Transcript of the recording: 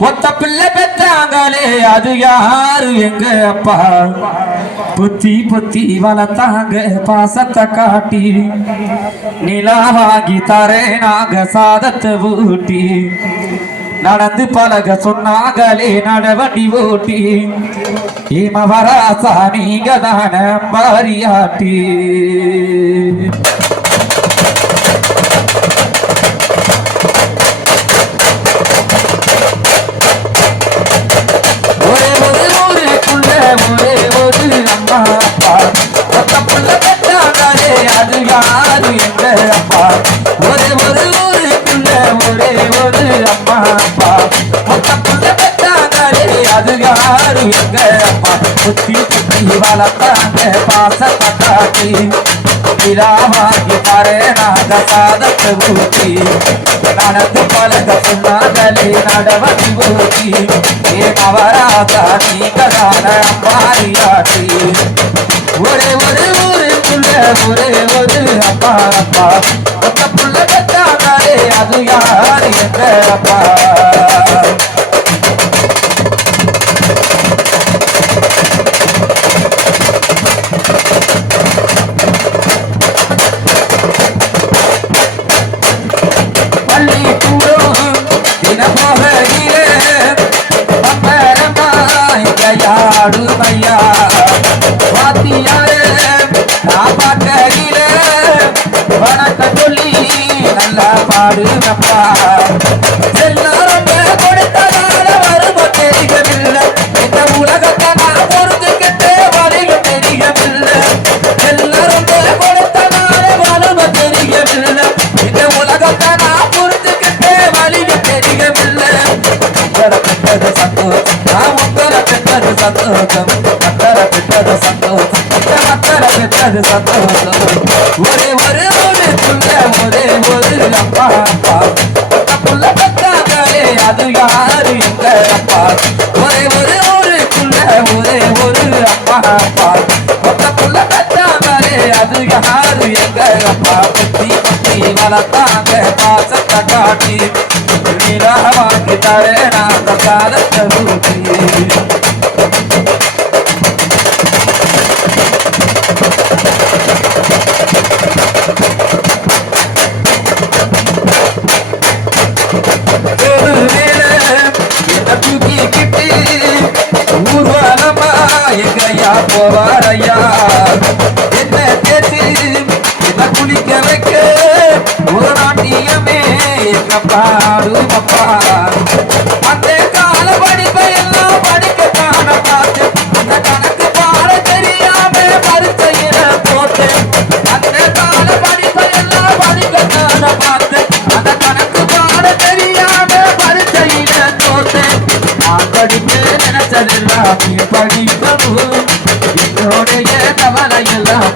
ஒத்த பிள்ளை பெற்றாங்களே அது யாரு எங்க அப்பா புத்தி புத்தி வளர்த்தாங்க பாசத்தை காட்டி நிலா வாங்கி தரே நாங்க சாதத்தை ஊட்டி நடந்து பழக சொன்னாங்களே நடவண்டி ஓட்டி இமவராசா நீங்க தான மாரியாட்டி அது யாரு எங்க அப்பா ஒரே ஒரு ஊருக்குள்ள ஒரே ஒரு அம்மா அப்பா மொத்த புள்ள பெற்றாங்களே அது யாரு எங்க அப்பா புத்தி புத்தி வளர்த்தாங்க பாசத்தை காட்டி விழாவாகி தரே நாங்க சாதத்தை ஊட்டி நடந்து பழக சொன்னாங்களே நடவடி ஊட்டி ஏன் அவராதா நீங்க தான மாறியாட்டி ஒரே ஒரு ஊருக்குள்ள ஒரே ஒரு அப்பா அப்பா ஒத்த புள்ள பெற்றாங்களே அது யாரு எங்க அப்பா பள்ளி கூடும் தினப்போகையிலே யாடுமையா வாத்தியாரே நான் பார்க்கையிலே வணக்க சொல்லி நல்லா பாடுவப்பா எல்லாரும் கொடுத்ததால வருமோ தெரியவில்லை இந்த உலகத்தை நான் பொறுத்துக்கிட்டே வரையும் தெரியவில்லை எல்லாரும் கொடுத்ததால வருமோ தெரியவில்லை இந்த உலகத்தை நான் பொறுத்துக்கிட்டே வரையும் தெரியவில்லை சந்தோஷம் நான் உங்களை பெற்றது சந்தோஷம் மத்தர பெற்றது சந்தோஷம் மத்தர பெற்றது சந்தோஷம் ஒரே ஒரு ஊருக்குள்ள ஒரே ஒரு அப்பா அப்பா ஒத்த புள்ள பெற்றாங்களே அது யாரு எங்க அப்பா ஒரே ஒரு ஊருக்குள்ள ஒரே ஒரு அப்பா அப்பா ஒத்த புள்ள பெற்றாங்களே அது யாரு எங்க அப்பா புத்தி புத்தி வளர்த்தாங்க பாசத்தை காட்டி வாங்கி தரே நாங்க சாதத்தை ஊட்டி தூக்கிக்கிட்டு ஊர்வலமா எங்கய்யா போவாரையா என்ன பேச்சு என்ன குளிக்க வைக்க ஒரு நாட்டியமே எங்க பாடுமப்பா அந்த கால படிப்பை எல்லாம் படிக்க காண பார்த்து அந்த கணக்கு பாட தெரியாம பரிச்சையில போட்டு அந்த கால படிப்பை எல்லாம் படிக்க காண பார்த்து அந்த கணக்கு பாட தெரியாம பரிச்சையில போட்டு நான் படிப்பேன் நினைச்சதெல்லாம் நீ படிக்கணும் என்னுடைய கவலை எல்லாம்